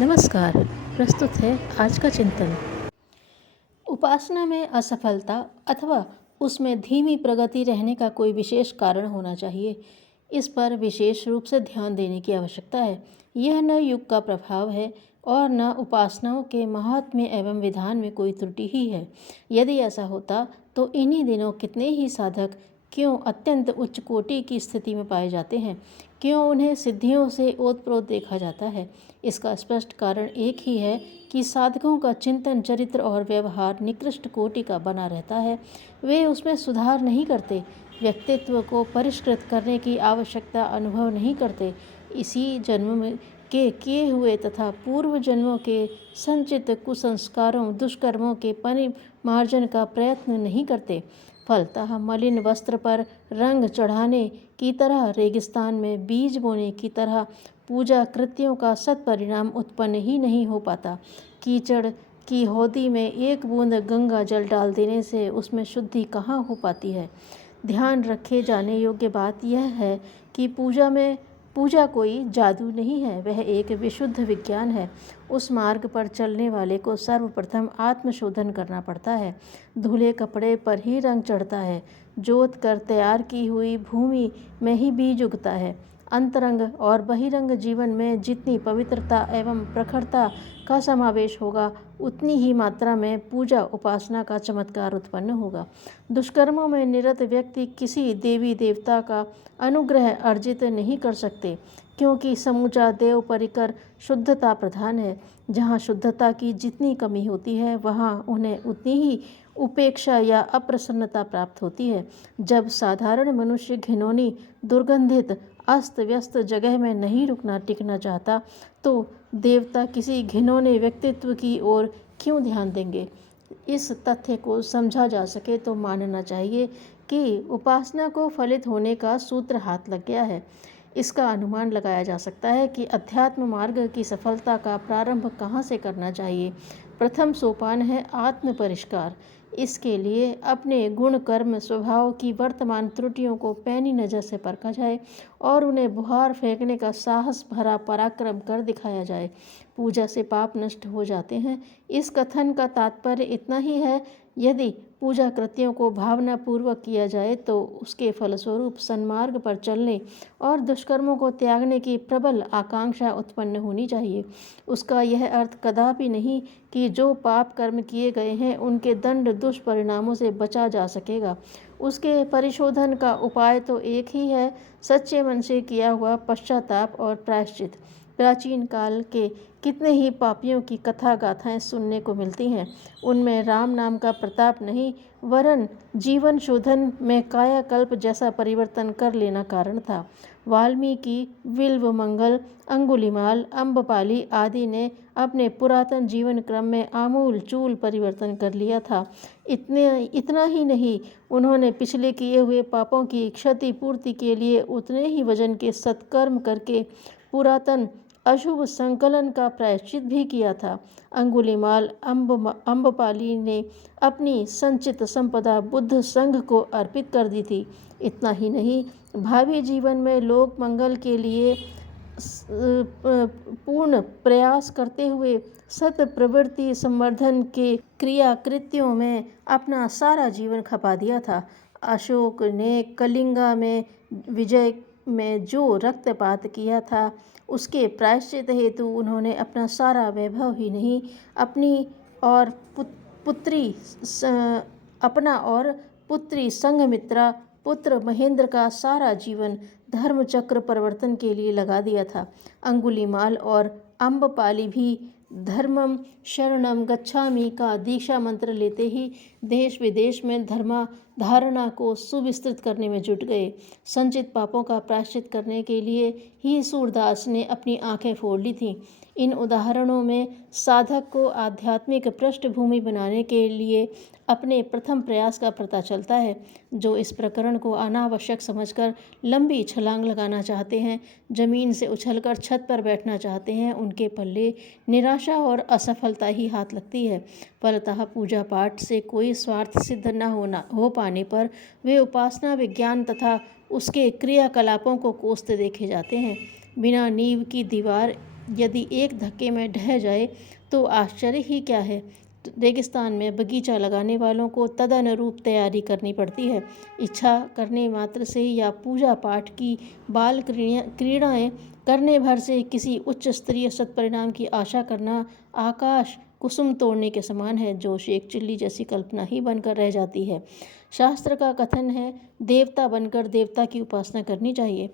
नमस्कार। प्रस्तुत है आज का चिंतन। उपासना में असफलता अथवा उसमें धीमी प्रगति रहने का कोई विशेष कारण होना चाहिए, इस पर विशेष रूप से ध्यान देने की आवश्यकता है। यह न युग का प्रभाव है और न उपासनाओं के महात्म्य एवं विधान में कोई त्रुटि ही है। यदि ऐसा होता तो इन्हीं दिनों कितने ही साधक क्यों अत्यंत उच्च कोटि की स्थिति में पाए जाते हैं, क्यों उन्हें सिद्धियों से ओतप्रोत देखा जाता है। इसका स्पष्ट कारण एक ही है कि साधकों का चिंतन, चरित्र और व्यवहार निकृष्ट कोटि का बना रहता है। वे उसमें सुधार नहीं करते, व्यक्तित्व को परिष्कृत करने की आवश्यकता अनुभव नहीं करते, इसी जन्म में के किए हुए तथा पूर्व जन्मों के संचित कुसंस्कारों, दुष्कर्मों के परिमार्जन का प्रयत्न नहीं करते। फलतः मलिन वस्त्र पर रंग चढ़ाने की तरह, रेगिस्तान में बीज बोने की तरह पूजा कृत्यों का सत्परिणाम उत्पन्न ही नहीं हो पाता। कीचड़ की हौदी में एक बूंद गंगा जल डाल देने से उसमें शुद्धि कहाँ हो पाती है। ध्यान रखे जाने योग्य बात यह है कि पूजा कोई जादू नहीं है, वह एक विशुद्ध विज्ञान है। उस मार्ग पर चलने वाले को सर्वप्रथम आत्मशोधन करना पड़ता है। धुले कपड़े पर ही रंग चढ़ता है, जोत कर तैयार की हुई भूमि में ही बीज उगता है। अंतरंग और बहिरंग जीवन में जितनी पवित्रता एवं प्रखरता का समावेश होगा, उतनी ही मात्रा में पूजा उपासना का चमत्कार उत्पन्न होगा। दुष्कर्मों में निरत व्यक्ति किसी देवी देवता का अनुग्रह अर्जित नहीं कर सकते, क्योंकि समूचा देव परिकर शुद्धता प्रधान है। जहाँ शुद्धता की जितनी कमी होती है, वहाँ उन्हें उतनी ही उपेक्षा या अप्रसन्नता प्राप्त होती है। जब साधारण मनुष्य घिनौनी, दुर्गंधित, अस्त व्यस्त जगह में नहीं रुकना टिकना चाहता, तो देवता किसी घिनौने व्यक्तित्व की ओर क्यों ध्यान देंगे। इस तथ्य को समझा जा सके तो मानना चाहिए कि उपासना को फलित होने का सूत्र हाथ लग गया है। इसका अनुमान लगाया जा सकता है कि अध्यात्म मार्ग की सफलता का प्रारंभ कहाँ से करना चाहिए। प्रथम सोपान है आत्म परिष्कार। इसके लिए अपने गुण, कर्म, स्वभाव की वर्तमान त्रुटियों को पैनी नज़र से परखा जाए और उन्हें बुहार फेंकने का साहस भरा पराक्रम कर दिखाया जाए। पूजा से पाप नष्ट हो जाते हैं, इस कथन का तात्पर्य इतना ही है। यदि पूजा कृत्यों को भावनापूर्वक किया जाए तो उसके फलस्वरूप सन्मार्ग पर चलने और दुष्कर्मों को त्यागने की प्रबल आकांक्षा उत्पन्न होनी चाहिए। उसका यह अर्थ कदापि नहीं कि जो पाप कर्म किए गए हैं उनके दंड दुष्परिणामों से बचा जा सकेगा। उसके परिशोधन का उपाय तो एक ही है, सच्चे मन से किया हुआ पश्चाताप और प्रायश्चित। प्राचीन काल के कितने ही पापियों की कथा गाथाएं सुनने को मिलती हैं। उनमें राम नाम का प्रताप नहीं, वरन जीवन शोधन में कायाकल्प जैसा परिवर्तन कर लेना कारण था। वाल्मीकि, विल्वमंगल, अंगुलिमाल, अम्बपाली आदि ने अपने पुरातन जीवन क्रम में आमूल चूल परिवर्तन कर लिया था। इतना ही नहीं, उन्होंने पिछले किए हुए पापों की क्षतिपूर्ति के लिए उतने ही वजन के सत्कर्म करके पुरातन अशुभ संकलन का प्रायश्चित भी किया था। अंगुलिमाल अम्बपाली ने अपनी संचित संपदा बुद्ध संघ को अर्पित कर दी थी। इतना ही नहीं, भावी जीवन में लोक मंगल के लिए पूर्ण प्रयास करते हुए सत प्रवृत्ति संवर्धन के क्रिया कृत्यों में अपना सारा जीवन खपा दिया था। अशोक ने कलिंगा में विजय में जो रक्तपात किया था, उसके प्रायश्चित हेतु उन्होंने अपना सारा वैभव ही नहीं, अपना और पुत्री संघमित्रा पुत्र महेंद्र का सारा जीवन धर्मचक्र परिवर्तन के लिए लगा दिया था। अंगुलिमाल और अम्बपाली भी धर्मम शरणम गच्छामि का दीक्षा मंत्र लेते ही देश विदेश में धर्माधारणा को सुविस्तृत करने में जुट गए। संचित पापों का प्रायश्चित करने के लिए ही सूरदास ने अपनी आंखें फोड़ ली थीं। इन उदाहरणों में साधक को आध्यात्मिक पृष्ठभूमि बनाने के लिए अपने प्रथम प्रयास का पता चलता है। जो इस प्रकरण को अनावश्यक समझकर लंबी छलांग लगाना चाहते हैं, जमीन से उछलकर छत पर बैठना चाहते हैं, उनके पल्ले निराशा और असफलता ही हाथ लगती है। फलतः पूजा पाठ से कोई स्वार्थ सिद्ध न हो पाने पर वे उपासना विज्ञान तथा उसके क्रियाकलापों को कोसते देखे जाते हैं। बिना नींव की दीवार यदि एक धक्के में ढह जाए तो आश्चर्य ही क्या है। रेगिस्तान में बगीचा लगाने वालों को तदनुरूप तैयारी करनी पड़ती है। इच्छा करने मात्र से या पूजा पाठ की बाल क्रीड़ाएँ करने भर से किसी उच्च स्तरीय सत्परिणाम की आशा करना आकाश कुसुम तोड़ने के समान है। जोश एक चिल्ली जैसी कल्पना ही बनकर रह जाती है। शास्त्र का कथन है, देवता बनकर देवता की उपासना करनी चाहिए।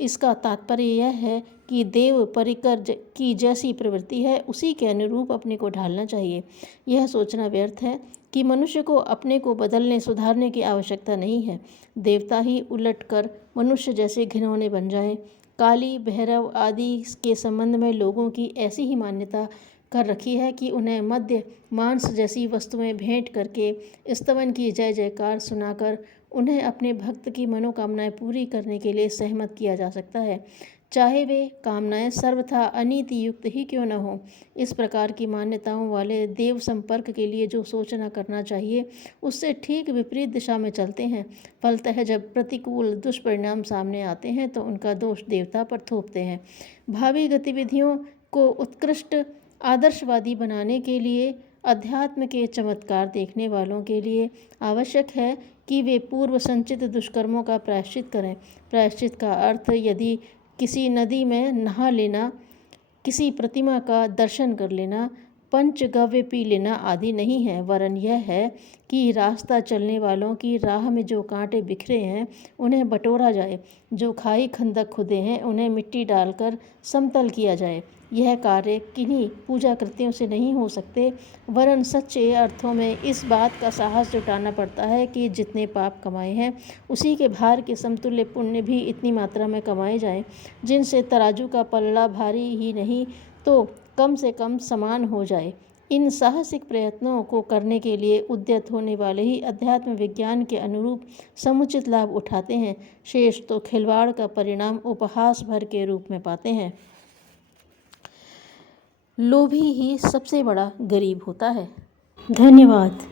इसका तात्पर्य यह है कि देव परिकर की जैसी प्रवृत्ति है उसी के अनुरूप अपने को ढालना चाहिए। यह सोचना व्यर्थ है कि मनुष्य को अपने को बदलने सुधारने की आवश्यकता नहीं है। देवता ही उलट कर मनुष्य जैसे घिनौने बन जाएं। काली, भैरव आदि के संबंध में लोगों की ऐसी ही मान्यता कर रखी है कि उन्हें मद्य, मांस जैसी वस्तुएं भेंट करके, स्तवन की जय जयकार सुनाकर उन्हें अपने भक्त की मनोकामनाएं पूरी करने के लिए सहमत किया जा सकता है, चाहे वे कामनाएं सर्वथा अनीति युक्त ही क्यों न हो। इस प्रकार की मान्यताओं वाले देव संपर्क के लिए जो सोचना करना चाहिए उससे ठीक विपरीत दिशा में चलते हैं। फलतः जब प्रतिकूल दुष्परिणाम सामने आते हैं तो उनका दोष देवता पर थोपते हैं। भावी गतिविधियों को उत्कृष्ट आदर्शवादी बनाने के लिए अध्यात्म के चमत्कार देखने वालों के लिए आवश्यक है कि वे पूर्व संचित दुष्कर्मों का प्रायश्चित करें। प्रायश्चित का अर्थ यदि किसी नदी में नहा लेना, किसी प्रतिमा का दर्शन कर लेना, पंचगव्य पी लेना आदि नहीं है, वरन यह है कि रास्ता चलने वालों की राह में जो कांटे बिखरे हैं उन्हें बटोरा जाए, जो खाई खंदक खुदे हैं उन्हें मिट्टी डालकर समतल किया जाए। यह कार्य किन्हीं पूजा कृत्यों से नहीं हो सकते, वरन सच्चे अर्थों में इस बात का साहस जुटाना पड़ता है कि जितने पाप कमाए हैं उसी के भार के समतुल्य पुण्य भी इतनी मात्रा में कमाए जाएं, जिनसे तराजू का पल्ला भारी ही नहीं तो कम से कम समान हो जाए। इन साहसिक प्रयत्नों को करने के लिए उद्यत होने वाले ही अध्यात्म विज्ञान के अनुरूप समुचित लाभ उठाते हैं, शेष तो खिलवाड़ का परिणाम उपहास भर के रूप में पाते हैं। लोभी ही सबसे बड़ा गरीब होता है। धन्यवाद।